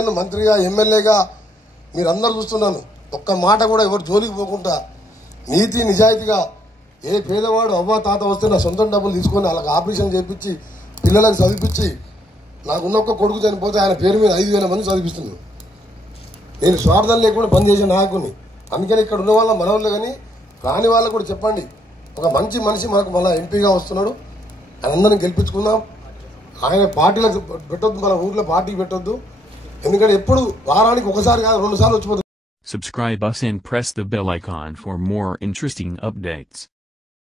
ఏళ్ళు మంత్రిగా ఎమ్మెల్యేగా మీరందరూ చూస్తున్నాను. ఒక్క మాట కూడా ఎవరు జోలికి పోకుండా నీతి నిజాయితీగా ఏ పేదవాడు అవ్వ తాత వస్తే నా సొంతం డబ్బులు తీసుకొని వాళ్ళకి ఆపరేషన్ చేయించి పిల్లలకు చదివించి నాకున్న ఒక్క కొడుకు చనిపోతే ఆయన పేరు మీద 5,000 మంది చదివిస్తున్నాను. నేను స్వార్థం లేకుండా పనిచేసే నాయకుడిని. అందుకని ఇక్కడ ఉన్న వాళ్ళ మనవాళ్ళు కానీ రాని వాళ్ళకు కూడా చెప్పండి, ఒక మంచి మనిషి మనకు మళ్ళీ ఎంపీగా వస్తున్నాడు, అందరిని గెలిపించుకుందాం. ఆయన పార్టీలకు పెట్టొద్దు, మన ఊర్లో పార్టీకి పెట్టొద్దు. ఎందుకంటే ఎప్పుడు వారానికి ఒకసారి కాదు 2 సార్లు వచ్చిపోతుంది. Subscribe us and press the bell icon for more interesting updates.